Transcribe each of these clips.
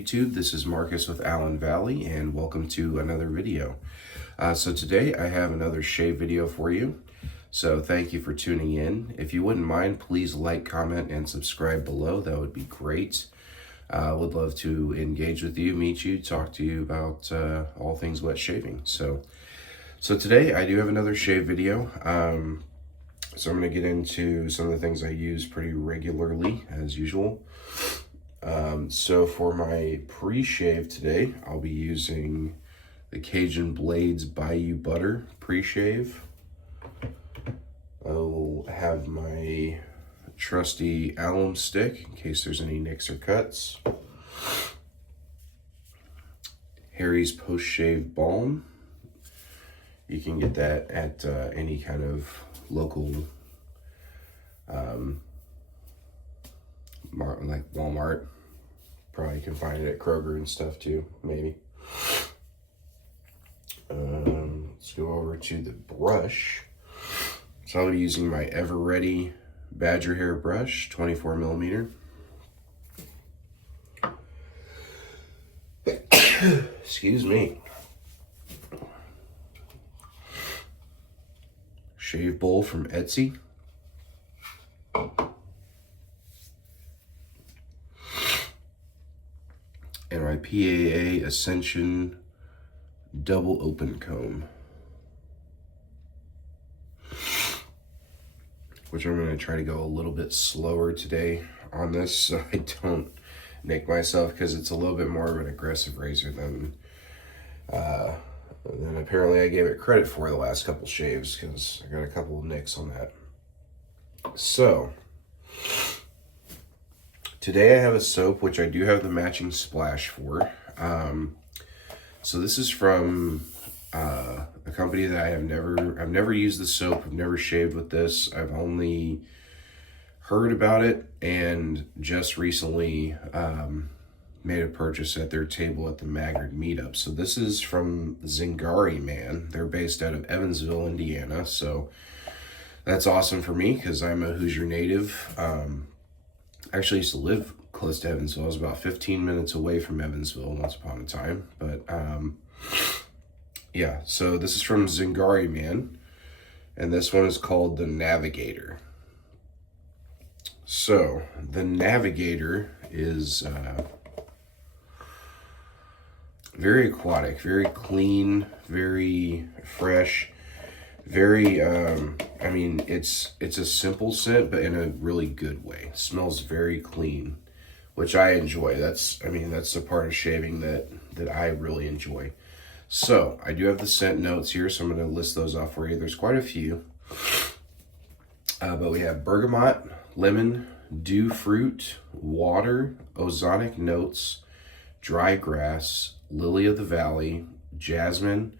YouTube. This is Marcus with AllenValley, and welcome to another video. So today I have another shave video for you. So thank you for tuning in. If you wouldn't mind, please like, comment, and subscribe below. That would be great. I would love to engage with you, meet you, talk to you about all things wet shaving. So today I do have another shave video. So I'm going to get into some of the things I use pretty regularly, as usual. So for my pre-shave today, I'll be using the Cajun Blades Bayou Butter pre-shave. I'll have my trusty alum stick in case there's any nicks or cuts. Harry's post-shave balm. You can get that at any kind of local like Walmart. Probably can find it at Kroger and stuff too, maybe. Let's go over to the brush. So I'll be using my Ever Ready Badger Hair brush, 24 millimeter. Excuse me. Shave bowl from Etsy. And my PAA Ascension double open comb, which I'm going to try to go a little bit slower today on this so I don't nick myself, because it's a little bit more of an aggressive razor than apparently I gave it credit for the last couple shaves, because I got a couple of nicks on that. So today I have a soap, which I do have the matching splash for. So this is from a company that I've never used the soap. I've never shaved with this. I've only heard about it and just recently made a purchase at their table at the Maggard meetup. So this is from Zingari Man. They're based out of Evansville, Indiana. So that's awesome for me because I'm a Hoosier native. I actually used to live close to Evansville. I was about 15 minutes away from Evansville once upon a time. But yeah, so this is from Zingari Man, and this one is called the Navigator. So the Navigator is very aquatic, very clean, very fresh, very I mean, it's a simple scent, but in a really good way. It smells very clean, which I enjoy. That's the part of shaving that I really enjoy. So I do have the scent notes here, so I'm going to list those off for you. There's quite a few, but we have bergamot, lemon, dew fruit, water, ozonic notes, dry grass, lily of the valley, jasmine,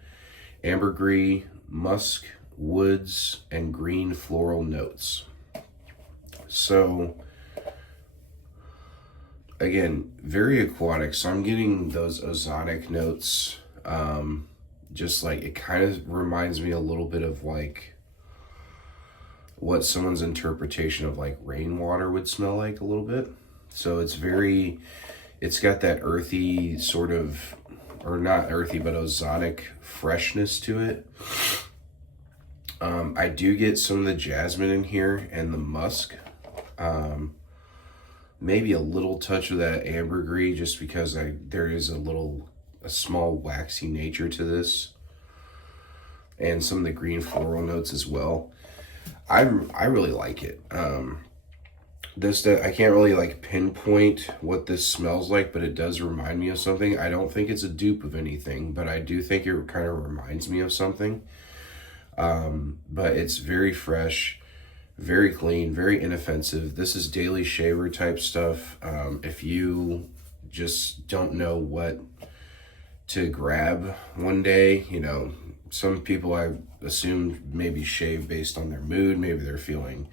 ambergris, musk, woods, and green floral notes. So again, very aquatic. So I'm getting those ozonic notes. Just like, it kind of reminds me a little bit of like what someone's interpretation of like rainwater would smell like a little bit. So it's got that earthy sort of, or not earthy, but ozonic freshness to it. I do get some of the jasmine in here and the musk. Maybe a little touch of that ambergris, just because there is a small waxy nature to this, and some of the green floral notes as well. I really like it. I can't really like pinpoint what this smells like, but it does remind me of something. I don't think it's a dupe of anything, but I do think it kind of reminds me of something. But it's very fresh, very clean, very inoffensive. This is daily shaver type stuff. If you just don't know what to grab one day, some people, I assume, maybe shave based on their mood. Maybe they're feeling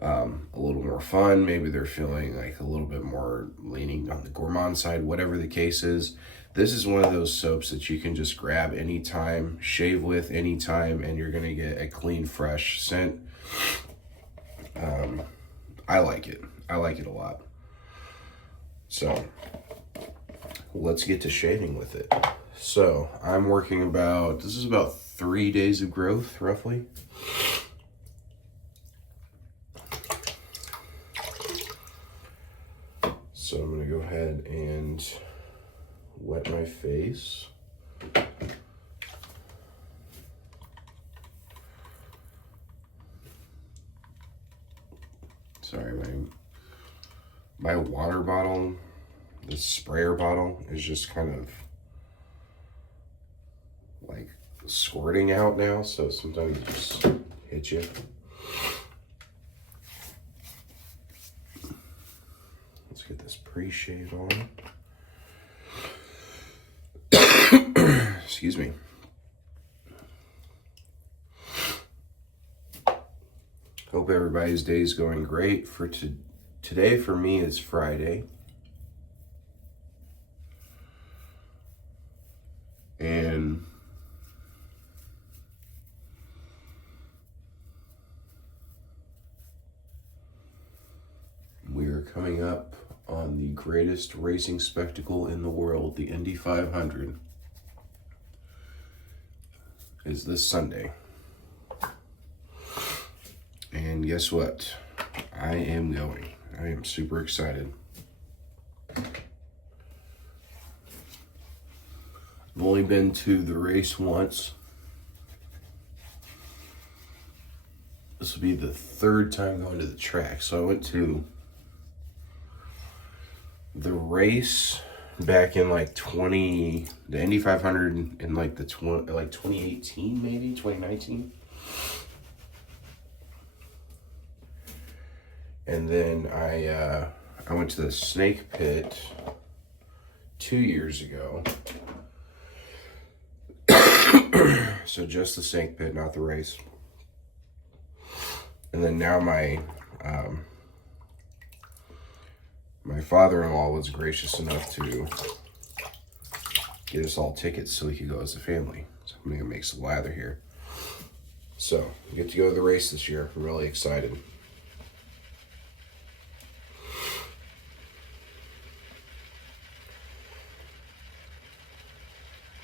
a little more fun. Maybe they're feeling like a little bit more leaning on the gourmand side, whatever the case is. This is one of those soaps that you can just grab anytime, shave with anytime, and you're going to get a clean, fresh scent. I like it. I like it a lot. So let's get to shaving with it. So I'm working this is about 3 days of growth, roughly. So I'm gonna go ahead and wet my face. Sorry, my water bottle, the sprayer bottle, is just kind of like squirting out now, so sometimes it just hits you. Let's get this pre-shave on. Excuse me. Hope everybody's day is going great. For today, for me, is Friday. And we are coming up on the greatest racing spectacle in the world, the Indy 500. Is this Sunday. And guess what? I am going. I am super excited. I've only been to the race once. This will be the third time going to the track. So I went to the race back in the Indy 500 in like 2018, maybe 2019. And then I went to the snake pit 2 years ago. So just the snake pit, not the race. And then now my father-in-law was gracious enough to get us all tickets so we could go as a family. So I'm gonna make some lather here. So we get to go to the race this year. I'm really excited.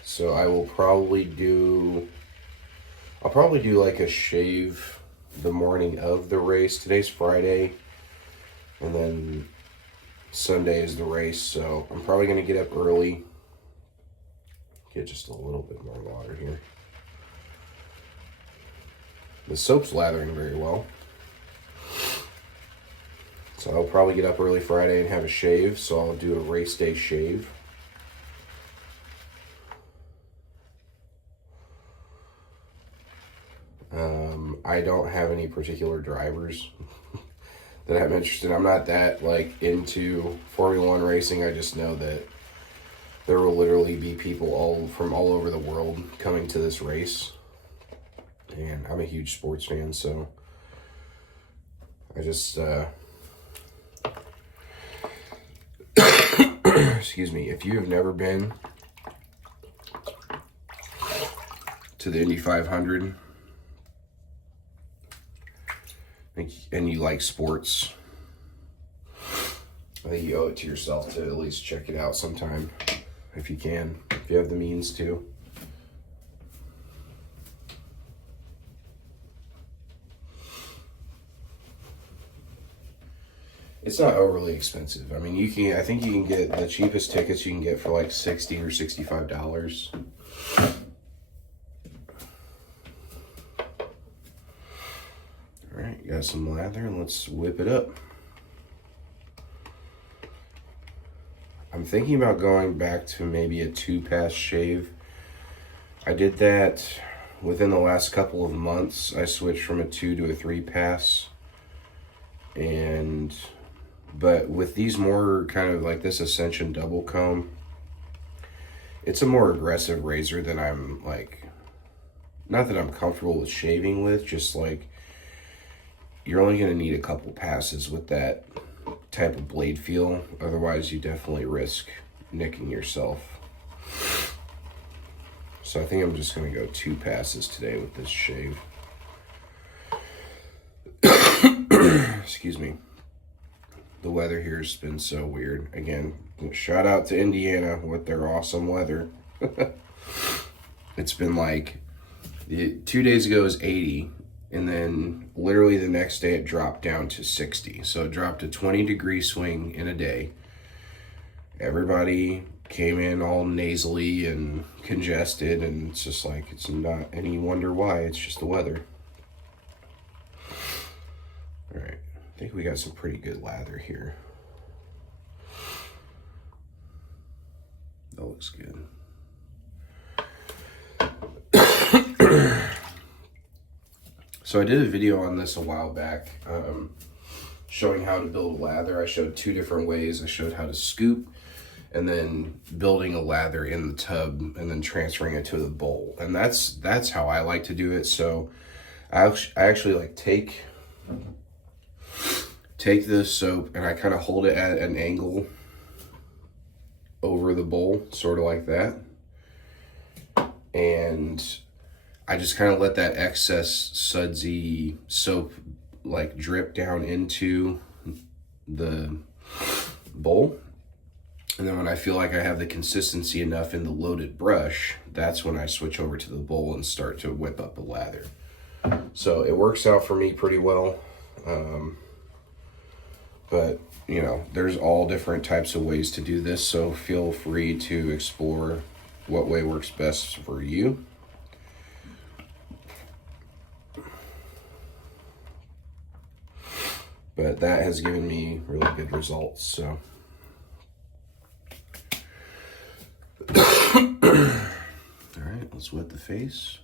So I'll probably do like a shave the morning of the race. Today's Friday, and then Sunday is the race. So I'm probably gonna get up early. Get just a little bit more water here. The soap's lathering very well. So I'll probably get up early Friday and have a shave. So I'll do a race day shave. I don't have any particular drivers that I'm interested in. I'm not that into Formula One racing. I just know that there will literally be people from all over the world coming to this race. And I'm a huge sports fan, so I just excuse me, if you have never been to the Indy 500 and you like sports, I think you owe it to yourself to at least check it out sometime, if you can, if you have the means to. It's not overly expensive. I mean, I think you can get the cheapest tickets you can get for like $60 or $65. All right, got some lather, and let's whip it up. I'm thinking about going back to maybe a 2-pass shave. I did that within the last couple of months. I switched from a 2 to a 3-pass. But with these more kind of like this Ascension double comb, it's a more aggressive razor than I'm not that I'm comfortable with shaving with, just you're only going to need a couple passes with that type of blade feel. Otherwise, you definitely risk nicking yourself. So I think I'm just going to go 2 passes today with this shave. Excuse me. The weather here has been so weird. Again, shout out to Indiana with their awesome weather. It's been like 2 days ago it was 80, and then literally the next day it dropped down to 60. So it dropped a 20-degree swing in a day. Everybody came in all nasally and congested, and it's just like, it's not any wonder why. It's just the weather. All right, I think we got some pretty good lather here. That looks good. So I did a video on this a while back, showing how to build lather. I showed 2 different ways. I showed how to scoop, and then building a lather in the tub, and then transferring it to the bowl. And that's how I like to do it. So I actually like take the soap, and I kind of hold it at an angle over the bowl, sort of like that. And I just kind of let that excess sudsy soap like drip down into the bowl. And then when I feel like I have the consistency enough in the loaded brush, that's when I switch over to the bowl and start to whip up the lather. So it works out for me pretty well. But, you know, there's all different types of ways to do this, so feel free to explore what way works best for you. But that has given me really good results, so. All right, let's wet the face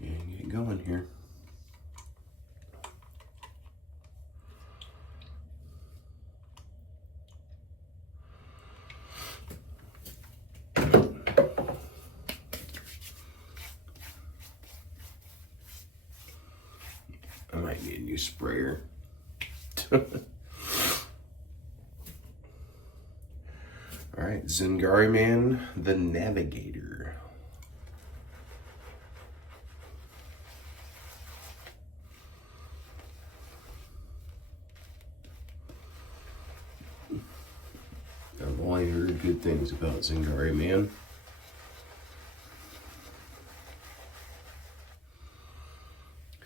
and get going here. I might need a new sprayer. All right, Zingari Man, the Navigator. I've only heard good things about Zingari Man.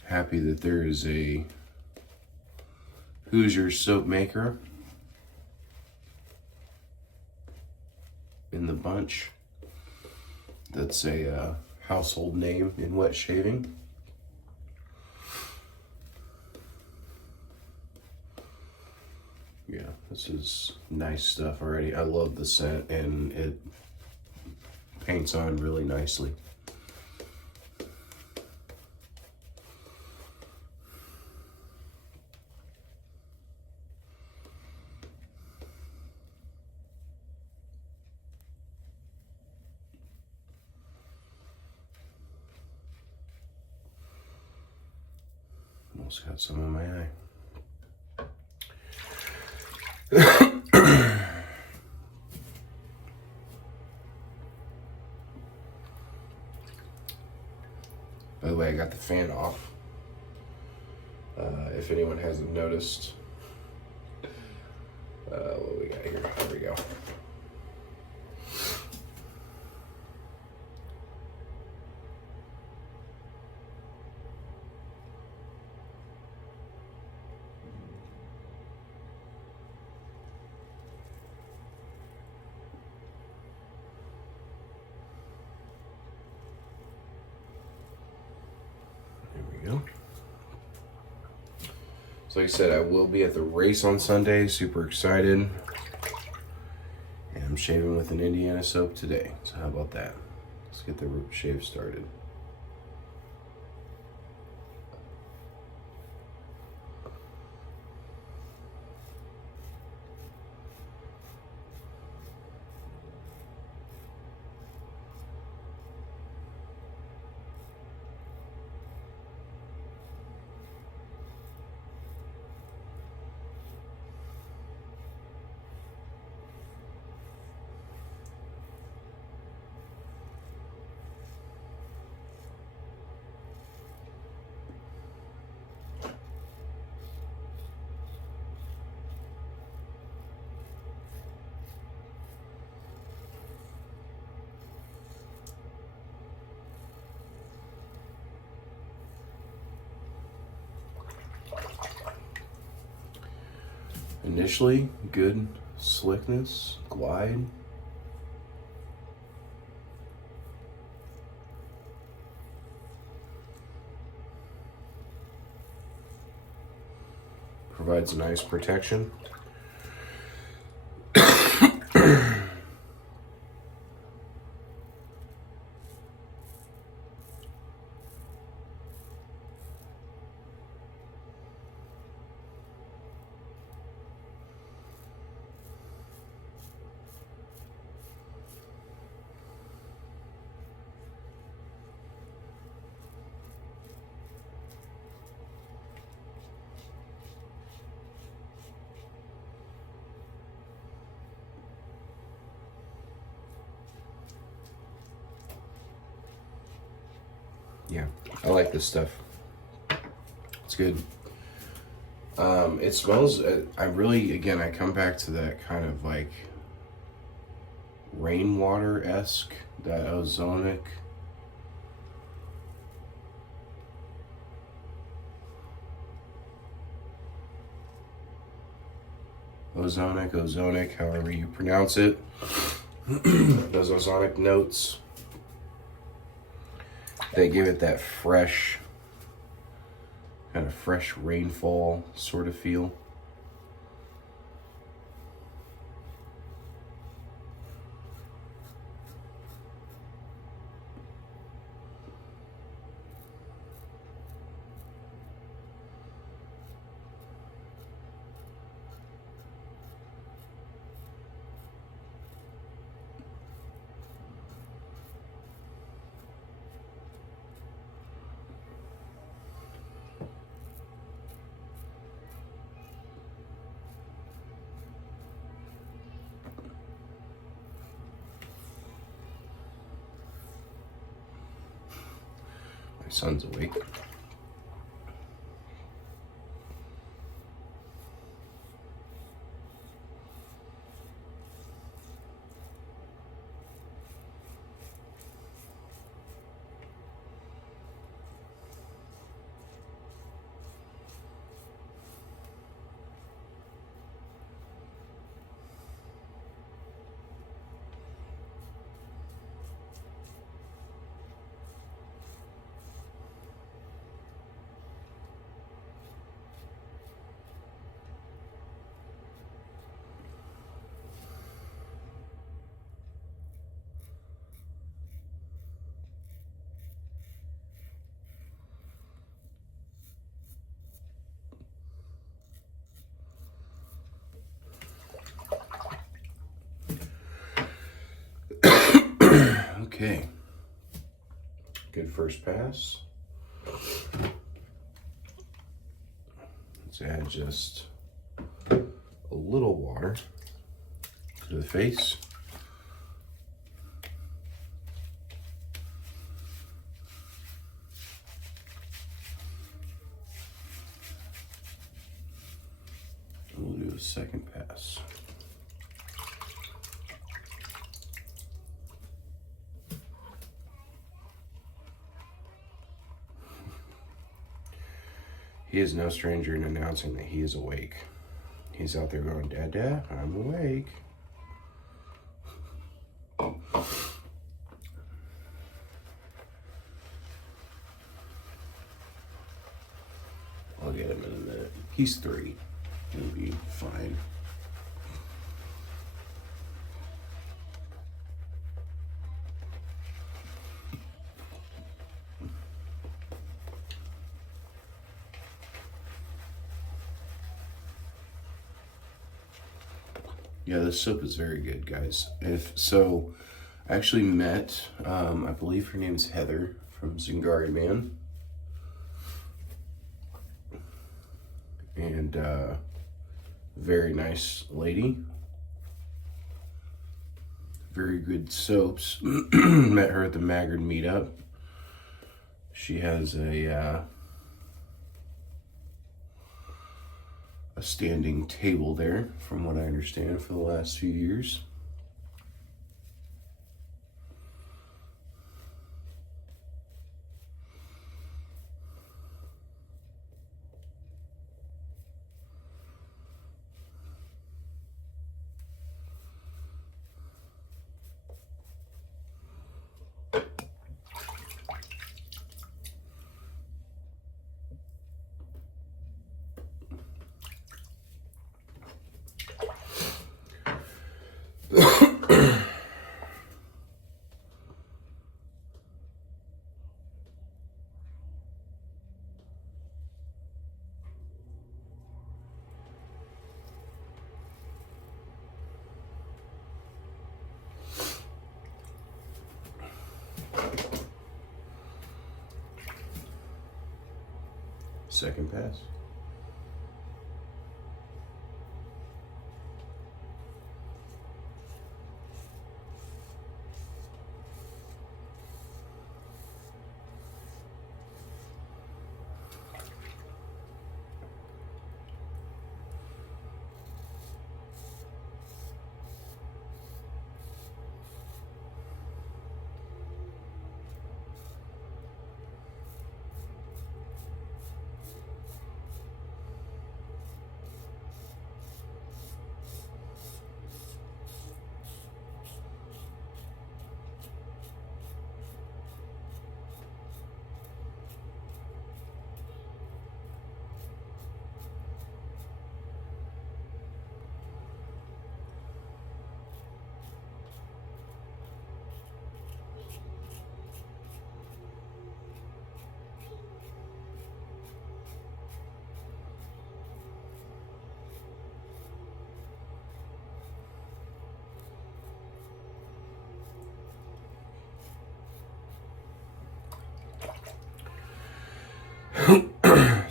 Happy that there is a Hoosier soap maker in the bunch. That's a household name in wet shaving. Yeah, this is nice stuff already. I love the scent, and it paints on really nicely. Almost got some in my eye. By the way, I got the fan off. If anyone hasn't noticed, what we got here? There we go. Go. So like I said, I will be at the race on Sunday. Super excited. And I'm shaving with an Indiana soap today. So how about that? Let's get the shave started. Initially, good slickness, glide. Provides nice protection. Yeah, I like this stuff. It's good. It smells, I really, again, I come back to that kind of like rainwater-esque, that ozonic. Ozonic, however you pronounce it. Those ozonic notes. They give it that fresh, kind of fresh rainfall sort of feel. My son's awake. Okay. Good first pass. Let's add just a little water to the face. We'll do a second pass. He is no stranger in announcing that he is awake. He's out there going, Dad, I'm awake. I'll get him in a minute. He's 3. He'll be fine. Yeah, this soap is very good, guys. I actually met, I believe her name's Heather from Zingari Man. And very nice lady. Very good soaps. Met her at the Maggard meetup. She has a standing table there, from what I understand, for the last few years. Second pass.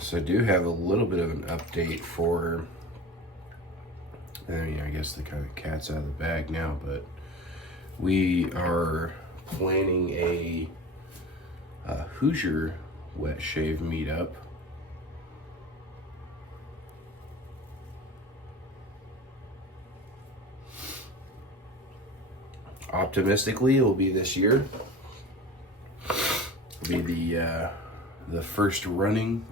So I do have a little bit of an update for, I mean, I guess the kind of cat's out of the bag now, but we are planning a Hoosier wet shave meetup. Optimistically, it will be this year. It'll be the first running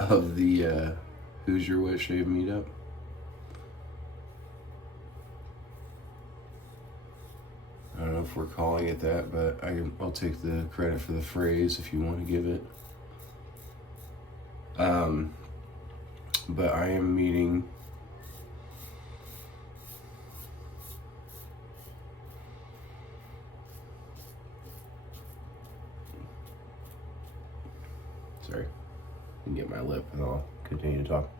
of the Hoosier wet shave meetup. I don't know if we're calling it that, but I'll take the credit for the phrase if you want to give it. But I am meeting sorry, I can get my lip and I'll continue to talk.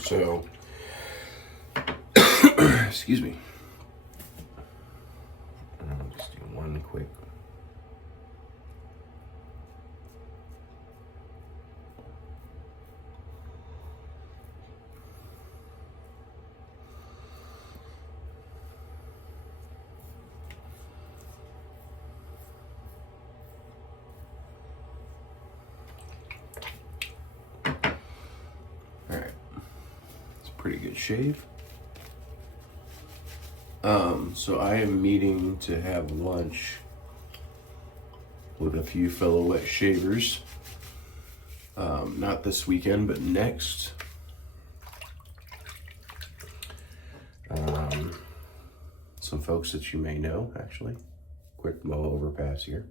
So, excuse me. I'll just do one quick. All right. Pretty good shave. So I am meeting to have lunch with a few fellow wet shavers. Not this weekend, but next. Some folks that you may know, actually. Quick mow overpass here.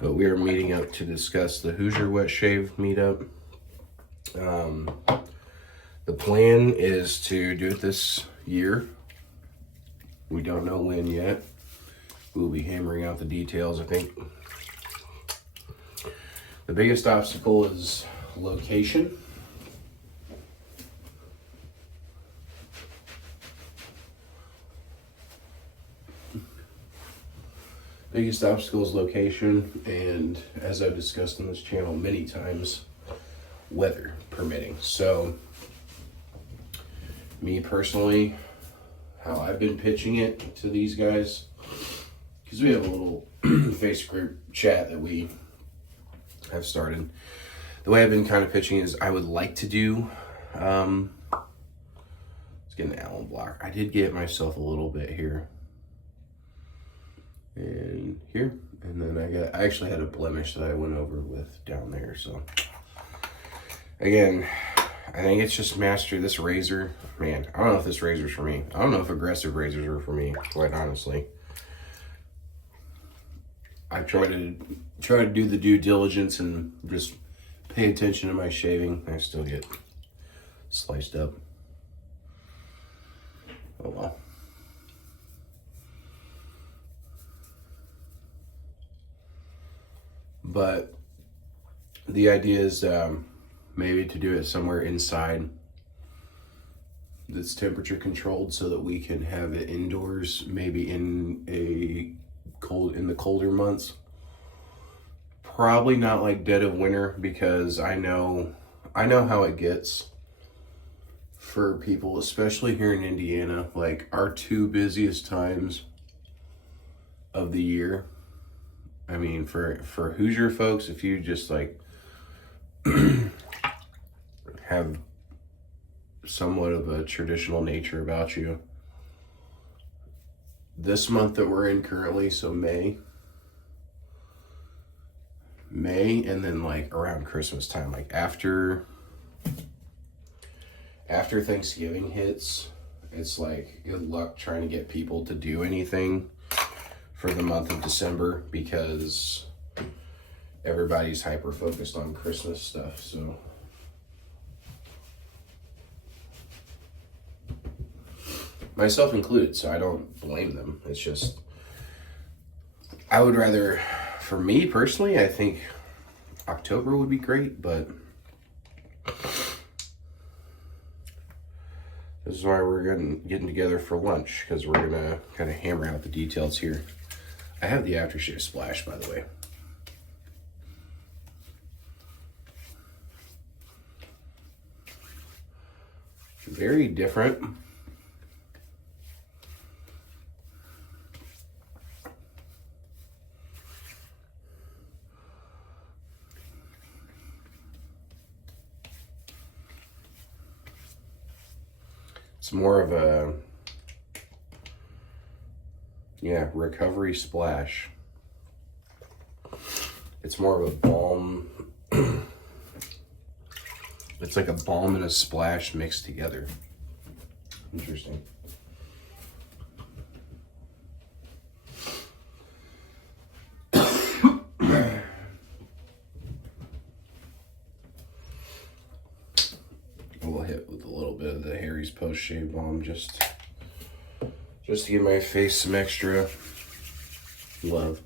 But we are meeting up to discuss the Hoosier wet shave meetup. The plan is to do it this year. We don't know when yet. We'll be hammering out the details, I think. The biggest obstacle is location. Biggest obstacle is location, and as I've discussed on this channel many times, weather permitting. So, me personally, how I've been pitching it to these guys, because we have a little Facebook group chat that we have started. The way I've been kind of pitching is I would like to do, let's get an Allen block. I did get myself a little bit here and here, and then I actually had a blemish that I went over with down there. So again, I think it's just master this razor. Man, I don't know if this razor's for me. I don't know if aggressive razors are for me, quite honestly. I try to do the due diligence and just pay attention to my shaving. I still get sliced up. Oh well. But the idea is maybe to do it somewhere inside that's temperature controlled, so that we can have it indoors, maybe in the colder months. Probably not like dead of winter, because I know how it gets for people, especially here in Indiana. Like, our two busiest times of the year, I mean, for Hoosier folks, if you just like have somewhat of a traditional nature about you, this month that we're in currently, so May, and then like around Christmas time, like after Thanksgiving hits, it's like good luck trying to get people to do anything for the month of December, because everybody's hyper focused on Christmas stuff. So myself included, so I don't blame them. It's just, I would rather, for me personally, I think October would be great, but this is why we're getting together for lunch, because we're gonna kind of hammer out the details here. I have the aftershave splash, by the way. Very different. It's more of a, recovery splash. It's more of a balm. It's like a balm and a splash mixed together. Interesting. We'll hit with a little bit of the Harry's Post Shave Balm just to give my face some extra love.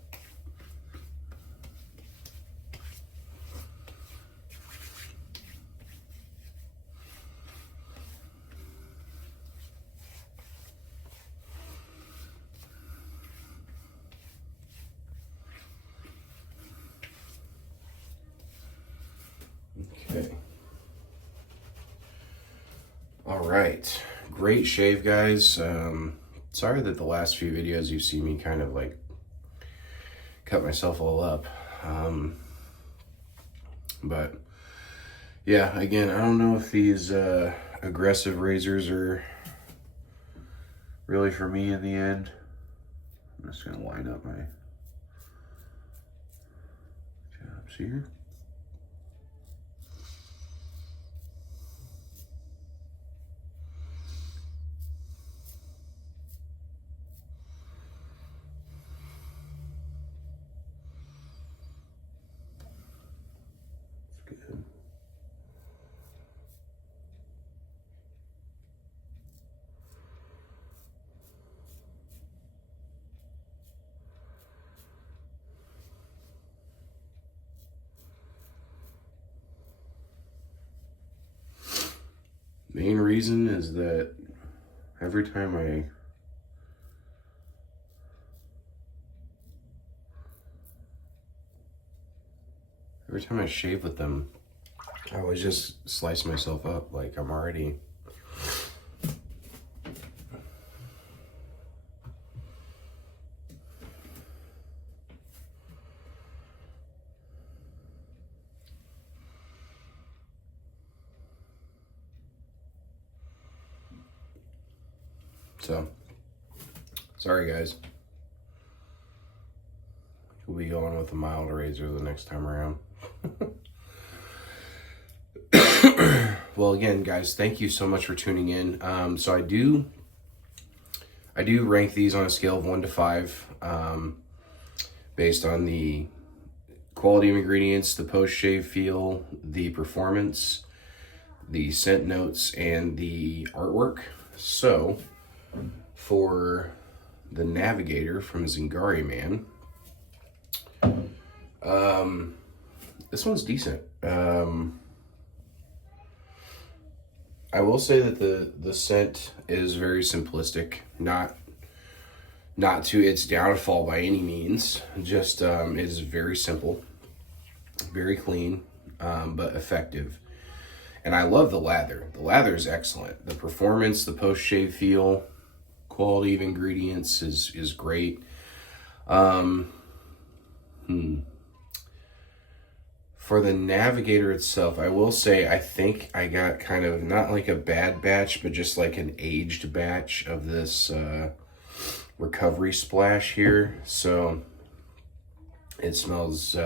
Okay. All right. Great shave, guys. Sorry that the last few videos you've seen me kind of like cut myself all up. But yeah, again, I don't know if these aggressive razors are really for me in the end. I'm just gonna line up my jobs here. reason is that every time I shave with them, I always just slice myself up like I'm already. So, sorry guys. We'll be going with a mild razor the next time around. Well, again, guys, thank you so much for tuning in. So I do rank these on a scale of 1 to 5, based on the quality of ingredients, the post-shave feel, the performance, the scent notes, and the artwork. So for the Navigator from Zingari Man, this one's decent. I will say that the scent is very simplistic, not to its downfall by any means. Just it is very simple, very clean, but effective. And I love the lather. The lather is excellent. The performance, the post-shave feel, quality of ingredients is great. For the Navigator itself, I will say I think I got kind of not like a bad batch, but just like an aged batch of this recovery splash here. So it smells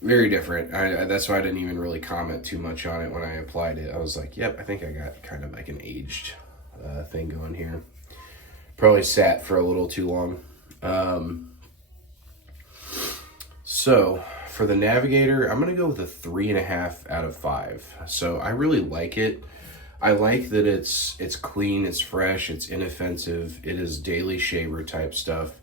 very different. That's why I didn't even really comment too much on it when I applied it. I was like, yep, I think I got kind of like an aged thing going here. Probably sat for a little too long. So for the Navigator, I'm going to go with a 3.5 out of 5. So I really like it. I like that it's clean, it's fresh, it's inoffensive. It is daily shaver type stuff.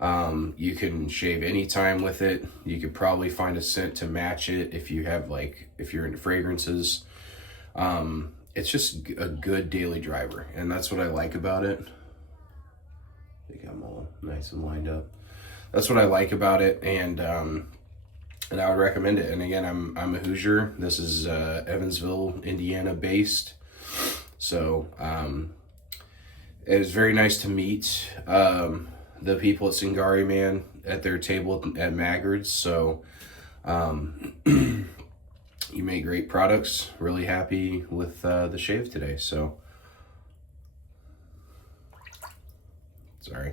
You can shave anytime with it. You could probably find a scent to match it if you have if you're into fragrances. It's just a good daily driver, and that's what I like about it. I think I'm all nice and lined up. That's what I like about it, and I would recommend it. And again, I'm a Hoosier. This is Evansville, Indiana based. So it was very nice to meet the people at Zingari Man at their table at Maggard's. So you made great products. Really happy with the shave today. So sorry.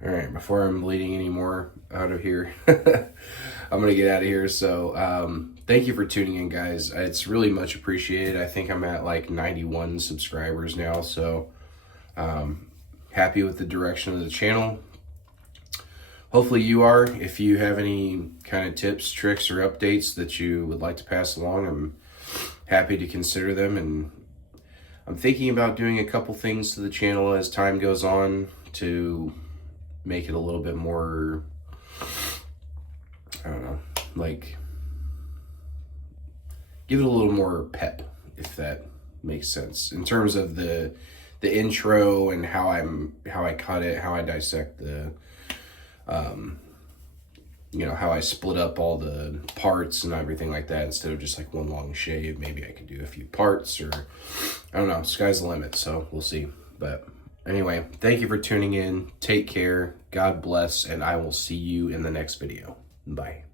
All right, before I'm bleeding any more out of here, I'm going to get out of here. So thank you for tuning in, guys. It's really much appreciated. I think I'm at like 91 subscribers now. So happy with the direction of the channel. Hopefully you are. If you have any kind of tips, tricks, or updates that you would like to pass along, I'm happy to consider them. And I'm thinking about doing a couple things to the channel as time goes on to make it a little bit more, I don't know, like give it a little more pep, if that makes sense, in terms of the intro and how I cut it, how I dissect the how I split up all the parts and everything like that, instead of just like one long shave. Maybe I could do a few parts, or I don't know, sky's the limit, so we'll see. But anyway, thank you for tuning in. Take care. God bless, and I will see you in the next video. Bye.